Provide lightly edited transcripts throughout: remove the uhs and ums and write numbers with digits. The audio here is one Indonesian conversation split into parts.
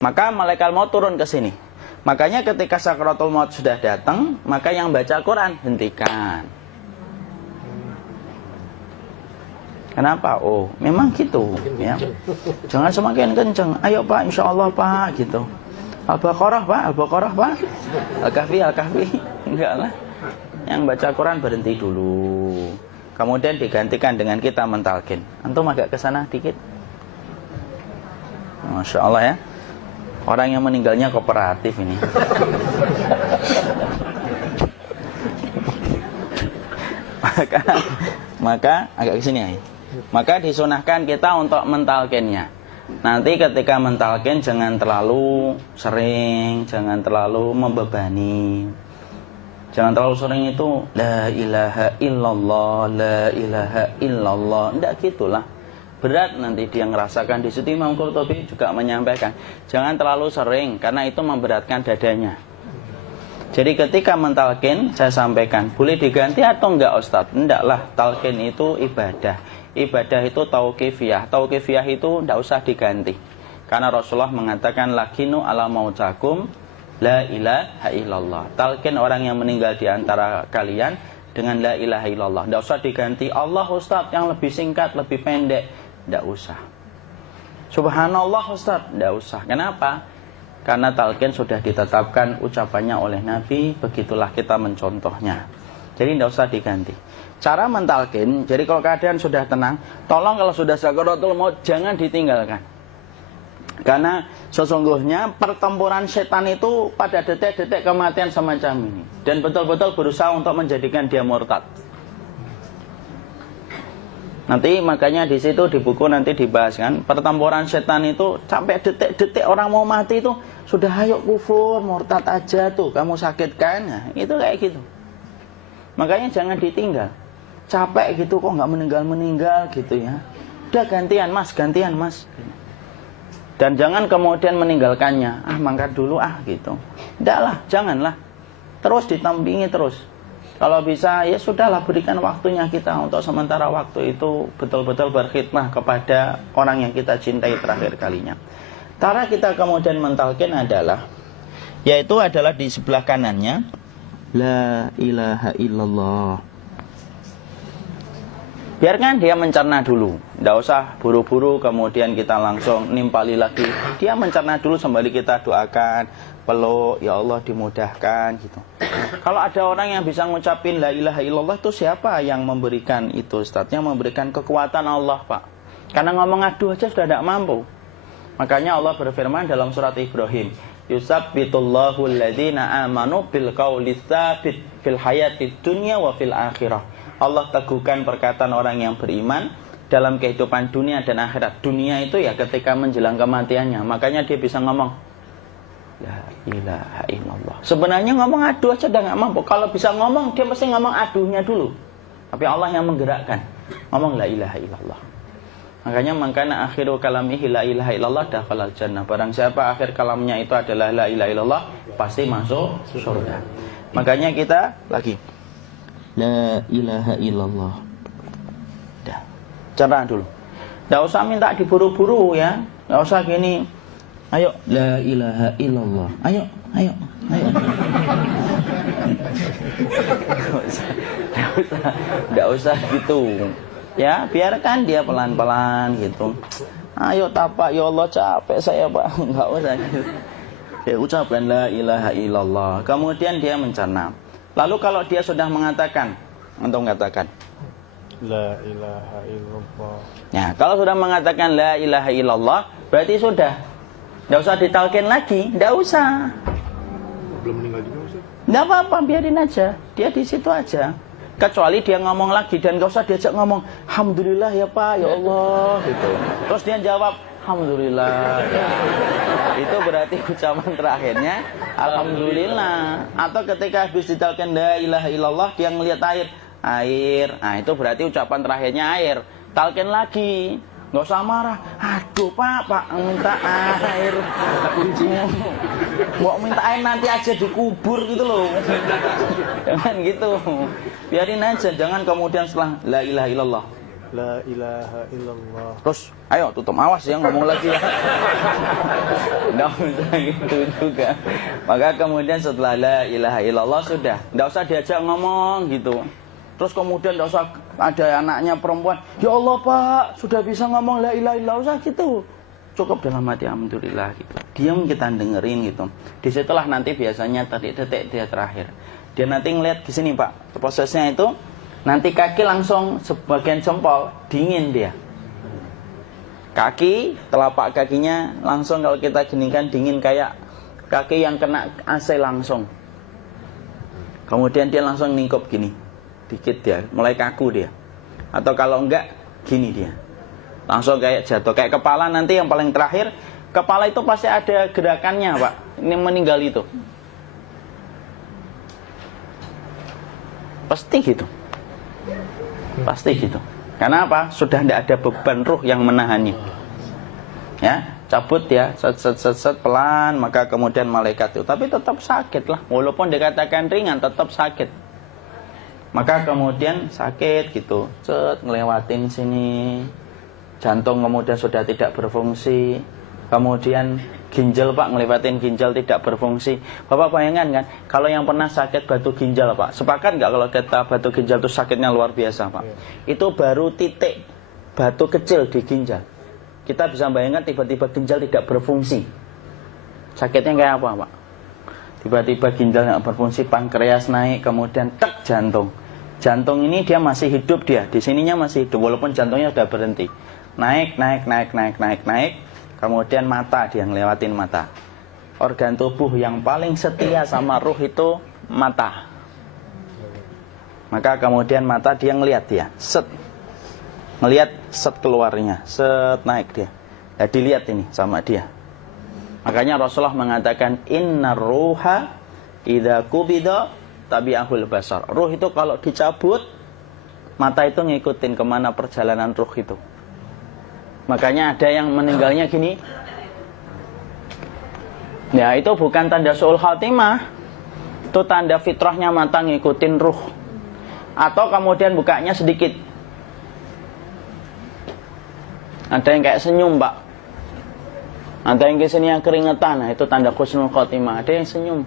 Maka malaikat maut turun ke sini. Makanya ketika sakaratul maut sudah datang, maka yang baca Quran hentikan. Kenapa? Oh, memang gitu, ya. Jangan semakin kencang. Ayo Pak, insya Allah Pak, gitu. Al-Baqarah Pak, Al-Baqarah Pak. Al-Kahfi, Al-Kahfi. Enggak lah. Yang baca Quran berhenti dulu. Kemudian digantikan dengan kita mentalkin. Antum agak ke sana dikit. Masya Allah ya. Orang yang meninggalnya kooperatif ini. maka agak ke sini ya. Maka disunahkan kita untuk mentalkinnya. Nanti ketika mentalkin jangan terlalu sering, jangan terlalu membebani. Jangan terlalu sering itu la ilaha illallah, la ilaha illallah. Enggak gitulah. Berat nanti dia ngerasakan. Di situ Imam Qurtubi juga menyampaikan, jangan terlalu sering karena itu memberatkan dadanya. Jadi ketika mentalkin, saya sampaikan, boleh diganti atau enggak Ustadz? Enggaklah, talkin itu ibadah. Ibadah itu tauqifiyah. Tauqifiyah itu enggak usah diganti. Karena Rasulullah mengatakan, lakinu ala mautakum la ilaha illallah. Talkin orang yang meninggal di antara kalian dengan la ilaha illallah. Enggak usah diganti Allah Ustadz yang lebih singkat, lebih pendek. Enggak usah. Subhanallah Ustaz, enggak usah. Kenapa? Karena talqin sudah ditetapkan ucapannya oleh Nabi, begitulah kita mencontohnya. Jadi enggak usah diganti. Cara mentalqin, jadi kalau keadaan sudah tenang, tolong kalau sudah sakaratul maut jangan ditinggalkan. Karena sesungguhnya pertempuran setan itu pada detik-detik kematian semacam ini, dan betul-betul berusaha untuk menjadikan dia murtad. Nanti makanya di situ di buku nanti dibahas kan, pertempuran setan itu sampai detik-detik orang mau mati itu sudah ayo kufur, murtad aja tuh, kamu sakit kan? Nah, itu kayak gitu. Makanya jangan ditinggal. Capek gitu kok nggak meninggal gitu ya. Udah gantian mas. Dan jangan kemudian meninggalkannya. Mangkat dulu gitu. Enggak janganlah. Terus ditampingi terus. Kalau bisa ya sudahlah, berikan waktunya kita untuk sementara waktu itu betul-betul berkhidmah kepada orang yang kita cintai terakhir kalinya. Cara kita kemudian mentalkin adalah, yaitu adalah di sebelah kanannya la ilaha illallah. Biarkan dia mencerna dulu, tidak usah buru-buru kemudian kita langsung nimpali lagi. Dia mencerna dulu sembari kita doakan, peluk, ya Allah dimudahkan gitu. Kalau ada orang yang bisa ngucapin la ilaha illallah, itu siapa yang memberikan itu Ustaz? Yang memberikan kekuatan Allah Pak. Karena ngomong aduh aja sudah tidak mampu. Makanya Allah berfirman dalam surat Ibrahim, yusabbitullahu alladhina amanu bil qawli tsabit fil hayatid dunya wa fil akhirah. Allah teguhkan perkataan orang yang beriman dalam kehidupan dunia dan akhirat. Dunia itu ya ketika menjelang kematiannya. Makanya dia bisa ngomong la ilaha illallah. Sebenarnya ngomong aduh aja udah gak mampu. Kalau bisa ngomong, dia mesti ngomong aduhnya dulu. Tapi Allah yang menggerakkan. Ngomong la ilaha illallah. Makanya mangkana akhiru kalamihi la ilaha illallah dakhalal jannah. Barang siapa akhir kalamnya itu adalah la ilaha illallah, pasti masuk surga. Makanya kita lagi la ilaha illallah. Dah. Cara dulu. Enggak usah minta diburu-buru ya. Enggak usah gini. Ayo la ilaha illallah. Ayo. Enggak usah gitu. Ya, biarkan dia pelan-pelan gitu. Ayo tapak, ya Allah capek saya Pak. Enggak usah gitu. Dia ucapkan la ilaha illallah. Kemudian dia mencerna. Lalu kalau dia sudah mengatakan, untuk mengatakan la ilaha illallah. Ya, kalau sudah mengatakan la ilaha illallah, berarti sudah. Enggak usah ditalkin lagi, enggak usah. Belum meninggal juga Ustaz? Enggak apa-apa, biarin aja. Dia di situ aja. Kecuali dia ngomong lagi dan enggak usah diajak ngomong, alhamdulillah ya Pak, ya Allah gitu. Terus dia jawab, alhamdulillah. Itu berarti ucapan terakhirnya alhamdulillah. Atau ketika habis ditalkin la ilaha illallah, dia ngelihat air. Nah, itu berarti ucapan terakhirnya air. Talkin lagi. Nggak usah marah. Aduh Pak minta air. Mau minta air nanti aja dikubur gitu loh. Jangan gitu. Biarin aja. Jangan kemudian setelah la ilaha illallah La ilaha illallah. Terus, ayo tutup, awas ya ngomong lagi ya. Nggak usah gitu juga. Maka kemudian setelah la ilaha illallah sudah, nggak usah diajak ngomong gitu. Terus kemudian nggak usah ada anaknya perempuan, ya Allah Pak, sudah bisa ngomong la ilaha illallah, usah gitu. Cukup dalam hati alhamdulillah gitu. Diam kita dengerin gitu. Disitulah nanti biasanya tadi detik dia terakhir. Dia nanti ngeliat di sini Pak, prosesnya itu. Nanti kaki langsung sebagian jempol dingin dia. Kaki, telapak kakinya langsung kalau kita geningkan dingin kayak kaki yang kena AC langsung. Kemudian dia langsung ningkup gini, dikit dia, mulai kaku dia. Atau kalau enggak, gini dia. Langsung kayak jatuh, kayak kepala nanti yang paling terakhir. Kepala itu pasti ada gerakannya Pak, ini meninggal itu. Pasti gitu. Pasti gitu. Karena apa? Sudah tidak ada beban ruh yang menahannya. Ya, cabut ya, set pelan, maka kemudian malaikat itu. Tapi tetap sakit lah, walaupun dikatakan ringan, tetap sakit. Maka kemudian sakit gitu, ngelewatin sini, jantung kemudian sudah tidak berfungsi, kemudian ginjal Pak, ngelewatin ginjal tidak berfungsi. Bapak bayangkan kan, kalau yang pernah sakit batu ginjal Pak, sepakat nggak kalau kita batu ginjal itu sakitnya luar biasa Pak? Itu baru titik batu kecil di ginjal. Kita bisa bayangkan tiba-tiba ginjal tidak berfungsi. Sakitnya kayak apa Pak? Tiba-tiba ginjal nggak berfungsi, pankreas naik, kemudian tek jantung. Jantung ini dia masih hidup dia, di sininya masih hidup walaupun jantungnya sudah berhenti. Naik. Kemudian mata, dia ngelewatin mata. Organ tubuh yang paling setia sama ruh itu mata. Maka kemudian mata dia ngelihat dia, set. Ngelihat set keluarnya, set naik dia. Ya dilihat ini sama dia. Makanya Rasulullah mengatakan innar ruha idza qubida tabi'ahul basar. Ruh itu kalau dicabut, mata itu ngikutin kemana perjalanan ruh itu. Makanya ada yang meninggalnya gini. Ya itu bukan tanda su'ul khatimah. Itu tanda fitrahnya mata ngikutin ruh. Atau kemudian bukanya sedikit. Ada yang kayak senyum Pak. Ada yang kesini yang keringetan. Nah itu tanda husnul khatimah. Ada yang senyum.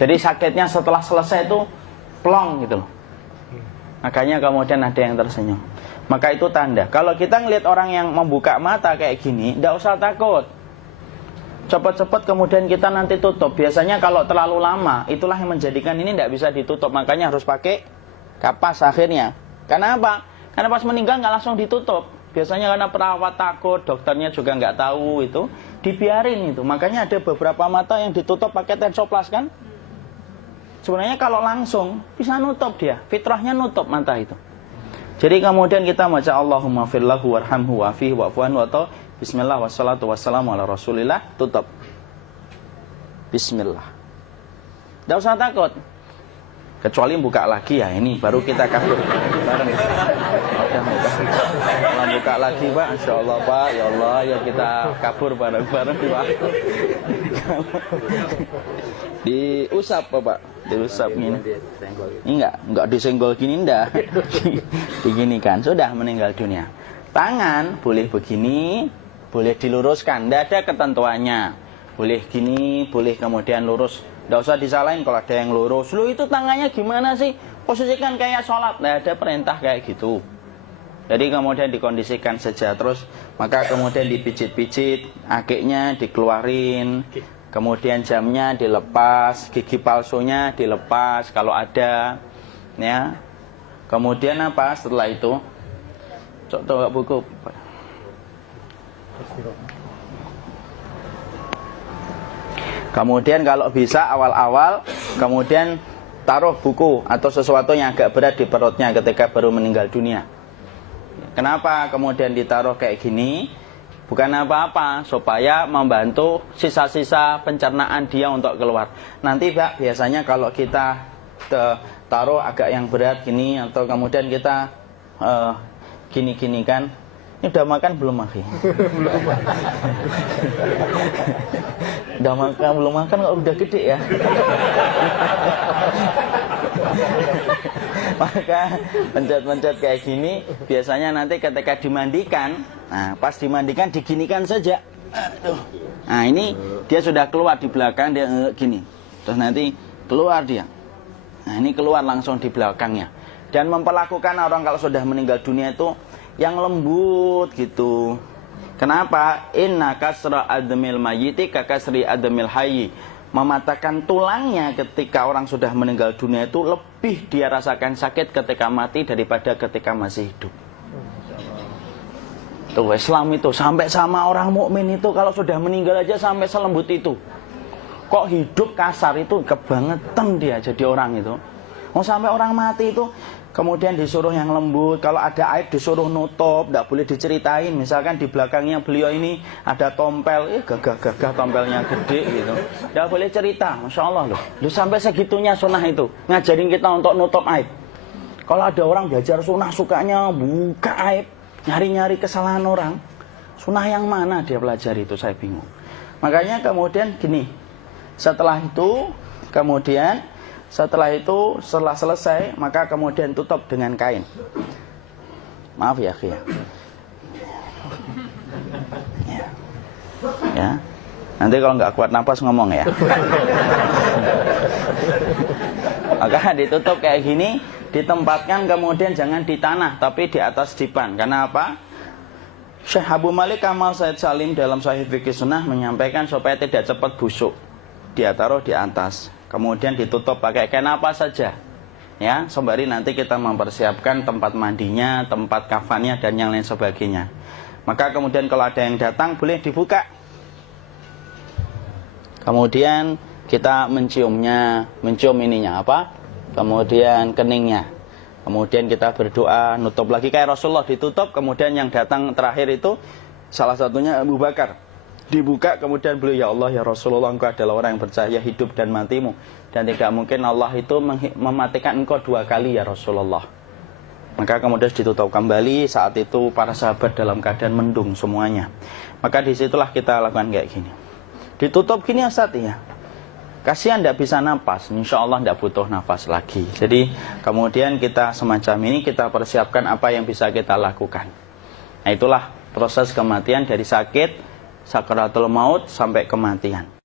Jadi sakitnya setelah selesai itu plong gitu loh. Makanya kemudian ada yang tersenyum. Maka itu tanda. Kalau kita ngelihat orang yang membuka mata kayak gini, tidak usah takut. Cepat-cepat kemudian kita nanti tutup. Biasanya kalau terlalu lama, itulah yang menjadikan ini tidak bisa ditutup. Makanya harus pakai kapas akhirnya. Karena apa? Karena pas meninggal nggak langsung ditutup. Biasanya karena perawat takut, dokternya juga nggak tahu itu, dibiarin itu. Makanya ada beberapa mata yang ditutup pakai tensoplas kan? Sebenarnya kalau langsung bisa nutup dia, fitrahnya nutup mata itu. Jadi kemudian kita baca Allahumma firlahu warhamhu wa'afihi wa'fuanhu atau bismillah wassalatu wassalamu ala rasulillah, tutup. Bismillah. Tidak usah takut. Kecuali buka lagi ya, ini baru kita kabur bareng. Kalau buka lagi Pak, insya Allah Pak, ya Allah ya kita kabur bareng-bareng Pak. Diusap Pak, diusap gini. Ini enggak disenggol gini enggak. Begini kan, sudah meninggal dunia. Tangan boleh begini, boleh diluruskan, enggak ada ketentuannya. Boleh gini, boleh kemudian lurus. Enggak usah disalahin kalau ada yang lurus. Lu itu tangannya gimana sih? Posisikan kayak sholat. Enggak ada perintah kayak gitu. Jadi kemudian dikondisikan saja. Terus maka kemudian dipijit-pijit, akiknya dikeluarin. Kemudian jamnya dilepas, gigi palsunya dilepas kalau ada, ya. Kemudian apa setelah itu? Coba buku. Kemudian kalau bisa awal-awal, kemudian taruh buku atau sesuatu yang agak berat di perutnya ketika baru meninggal dunia. Kenapa kemudian ditaruh kayak gini? Bukan apa-apa, supaya membantu sisa-sisa pencernaan dia untuk keluar. Nanti Pak, biasanya kalau kita taruh agak yang berat gini, atau kemudian kita gini-gini kan, ini udah makan belum Maki? Udah makan belum makan kok udah gede ya? Maka pencet-pencet kayak gini biasanya nanti ketika dimandikan, nah pas dimandikan diginikan saja. Aduh. Nah ini dia sudah keluar di belakang, dia gini. Terus nanti keluar dia. Nah ini keluar langsung di belakangnya. Dan memperlakukan orang kalau sudah meninggal dunia itu yang lembut gitu. Kenapa? Inna kasra admil mayyiti kakasri admil hayyi. Mematahkan tulangnya ketika orang sudah meninggal dunia itu lebih dia rasakan sakit ketika mati daripada ketika masih hidup. Tuh Islam itu sampai sama orang mukmin itu kalau sudah meninggal aja sampai selembut itu. Kok hidup kasar itu kebangetan dia jadi orang itu. Oh sampai orang mati itu kemudian disuruh yang lembut, kalau ada aib disuruh nutup, tidak boleh diceritain. Misalkan di belakangnya beliau ini ada tompel, gagah-gagah tompelnya gede gitu, tidak boleh cerita. Masya Allah loh, sampai segitunya sunnah itu ngajarin kita untuk nutup aib. Kalau ada orang belajar sunnah sukanya buka aib, nyari-nyari kesalahan orang, sunnah yang mana dia pelajari itu saya bingung. Makanya kemudian gini, setelah selesai maka kemudian tutup dengan kain. Maaf ya, ya. Ya. Nanti kalau nggak kuat napas ngomong ya. Maka ditutup kayak gini, ditempatkan kemudian jangan di tanah tapi di atas dipan. Karena apa? Syekh Abu Malik Kamal Said Salim dalam Sahih Fikih Sunnah menyampaikan supaya tidak cepat busuk. Dia taruh di atas. Kemudian ditutup pakai kain apa saja, ya, sembari nanti kita mempersiapkan tempat mandinya, tempat kafannya dan yang lain sebagainya. Maka kemudian kalau ada yang datang boleh dibuka. Kemudian kita mencium ininya apa? Kemudian keningnya. Kemudian kita berdoa, nutup lagi kayak Rasulullah ditutup. Kemudian yang datang terakhir itu salah satunya Abu Bakar. Dibuka kemudian beliau, ya Allah ya Rasulullah, engkau adalah orang yang percaya hidup dan matimu, dan tidak mungkin Allah itu mematikan engkau 2 kali ya Rasulullah. Maka kemudian ditutup kembali. Saat itu para sahabat dalam keadaan mendung semuanya. Maka disitulah kita lakukan kayak gini. Ditutup gini Ustaz ya, kasihan tidak bisa nafas, insya Allah tidak butuh nafas lagi. Jadi kemudian kita semacam ini kita persiapkan apa yang bisa kita lakukan. Nah itulah proses kematian dari sakit sakaratul maut sampai kematian.